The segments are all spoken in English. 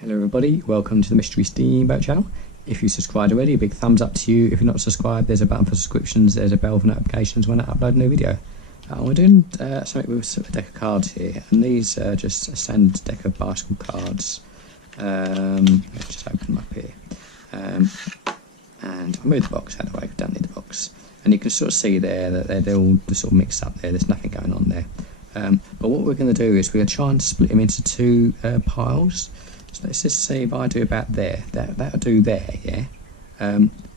Hello everybody, welcome to the Mystery Steamboat channel. If you subscribed already, a big thumbs up to you. If you're not subscribed, there's a button for subscriptions, there's a bell for notifications when I upload a new video. We're doing something with a deck of cards here, and these are just a standard deck of bicycle cards. Let's just open them up here. And I'll move the box out of the way, I don't need the box. And you can sort of see there that they're all sort of mixed up there, there's nothing going on there. But what we're going to do is we're going to try and split them into two piles. So let's just see if I do about there. That'll do there, yeah.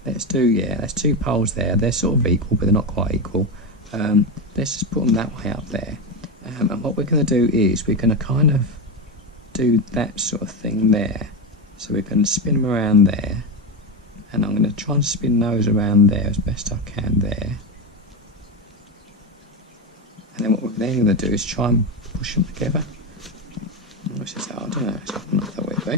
Let's do, there's two poles there. They're sort of equal, but they're not quite equal. Let's just put them that way up there. And what we're going to do is we're going to kind of do that sort of thing there. So we're going to spin them around there. And I'm going to try and spin those around there as best I can there. And then what we're then going to do is try and push them together. This is hard, isn't it? It's not that way, though.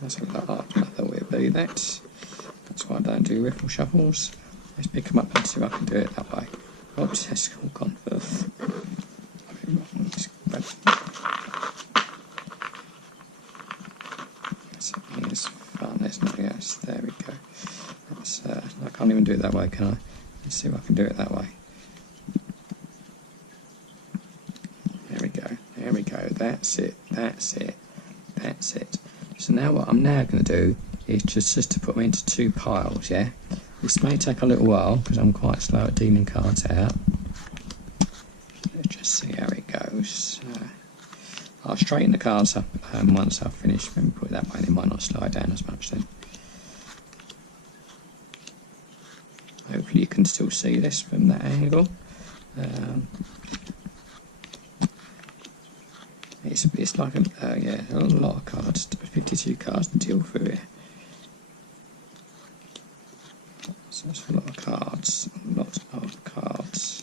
That's a lot hard, not that way, be that. That's why I don't do riffle shuffles. Let's pick them up and see if I can do it that way. Oops, that's all gone first. It's fun, isn't it? Yes, there we go. That's, I can't even do it that way, can I? Let's see if I can do it that way. There we go, there we go. That's it, that's it, that's it. So now what I'm now going to do is just to put them into two piles, yeah? This may take a little while because I'm quite slow at dealing cards out. Let's just see how it goes. I'll straighten the cards up once I've finished. Let me put it that way, and it might not slide down as much then. Hopefully you can still see this from that angle. It's like a lot of cards, 52 cards to deal through here. So that's a lot of cards,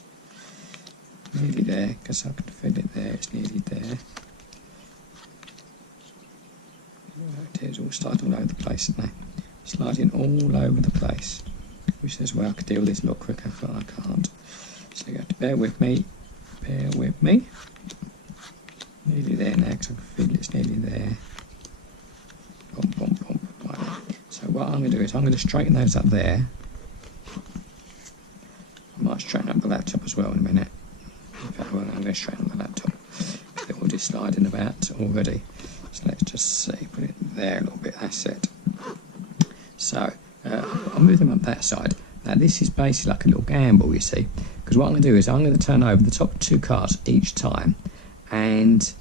Nearly there, because I can feel it there, it's nearly there. It's all sliding all over the place, isn't it? Sliding all over the place. Which is where I could deal with this a lot quicker, but I can't. So you have to bear with me. Bear with me. Nearly there now, because I can feel it's nearly there. Bump, bump, bump. Right. So what I'm going to do is I'm going to straighten those up there. I might straighten up the laptop as well in a minute. In fact, I'm going to straighten up the laptop. They're all just sliding about already. So let's just see, put it there a little bit, that's it. So, I'll move them up that side. Now this is basically like a little gamble, you see. Because what I'm going to do is I'm going to turn over the top two cards each time. And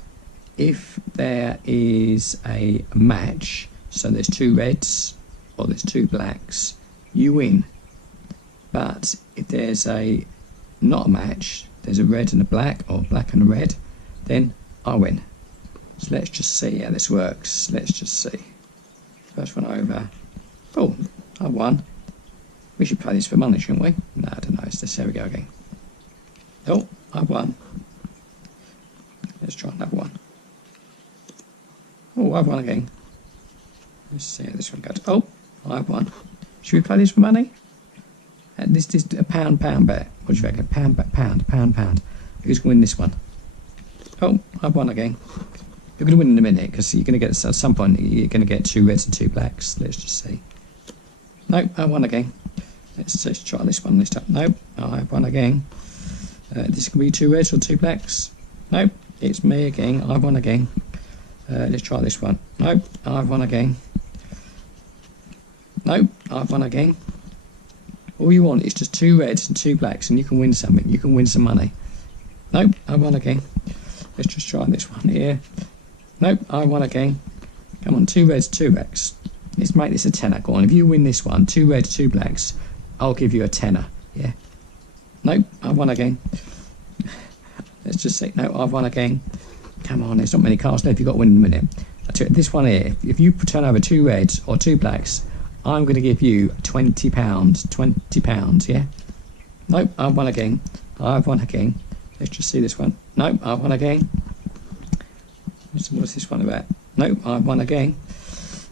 if there is a match, so there's two reds or there's two blacks, you win. But if there's not a match, there's a red and a black or a black and a red, then I win. So let's just see how this works. Let's just see. First one over. Oh, I won. We should play this for money, shouldn't we? No, I don't know. Let's there we go again. Oh, I won. Let's try another one. Oh, I've won again. Let's see how this one goes. Oh, I've won. Should we play this for money? And this is a pound bet. What do you reckon? Pound. Who's going to win this one? Oh, I've won again. You're going to win in a minute because you're going to get, at some point, you're going to get two reds and two blacks. Let's just see. Nope, I won again. Let's just try this one this time. Nope, I won again. This can be two reds or two blacks. Nope, it's me again. I won again. Let's try this one. Nope, I've won again. Nope, I've won again. All you want is just two reds and two blacks and you can win something. You can win some money. Nope, I won again. Let's just try this one here. Nope, I won again. Come on, two reds, two blacks. Let's make this a tenner. Go on, if you win this one, two reds, two blacks, I'll give you a tenner. Yeah. Nope, I won again. Let's just see. No, I've won again. Come on, there's not many cards left. You've got to win in a minute. I tell you, this one here, if you turn over two reds or two blacks, I'm going to give you £20. £20, yeah? Nope, I've won again. I've won again. Let's just see this one. Nope, I've won again. What's this one about? Nope, I've won again.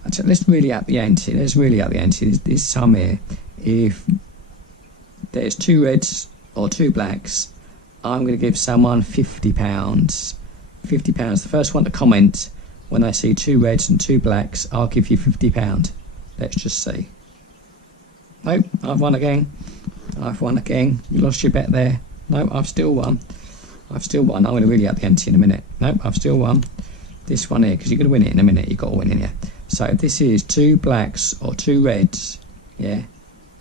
Let's really up the ante. Let's really up the ante. This time here, if there's 2 reds or 2 blacks, I'm going to give someone £50. £50. The first one to comment when I see 2 reds and 2 blacks, I'll give you £50. Let's just see. Nope, I've won again. I've won again. You lost your bet there. Nope, I've still won. I've still won. I'm going to really up the ante in a minute. Nope, I've still won. This one here, because you're going to win it in a minute. You've got to win in here. So if this is 2 blacks or 2 reds, yeah,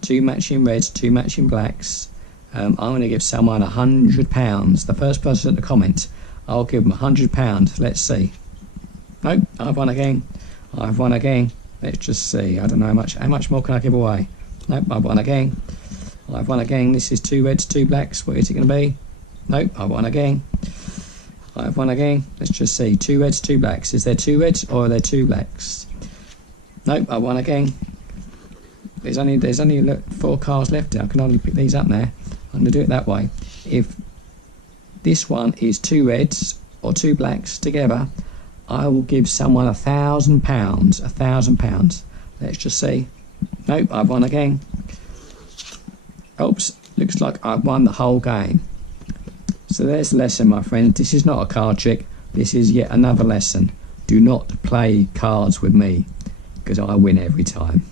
2 matching reds, 2 matching blacks, I'm going to give someone £100. The first person to comment, I'll give them £100. Let's see. Nope, I've won again. I've won again. Let's just see. I don't know how much more can I give away? Nope, I've won again. I've won again. This is 2 reds, 2 blacks. What is it going to be? Nope, I've won again. I've won again. Let's just see. 2 reds, 2 blacks. Is there 2 reds or are there 2 blacks? Nope, I won again. There's only 4 cards left. I can only pick these up now. I'm going to do it that way. If this one is 2 reds or 2 blacks together, I will give someone £1,000. £1,000. Let's just see. Nope, I've won again. Oops, looks like I've won the whole game. So there's the lesson, my friend. This is not a card trick. This is yet another lesson. Do not play cards with me, because I win every time.